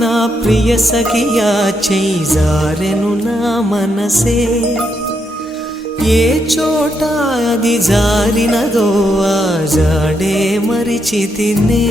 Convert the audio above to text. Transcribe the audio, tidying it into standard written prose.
నా ప్రియ సఖియా చేజారెను నా మనసే ఏ చోట అది జారినదో ఆ జాడే మరిచితినే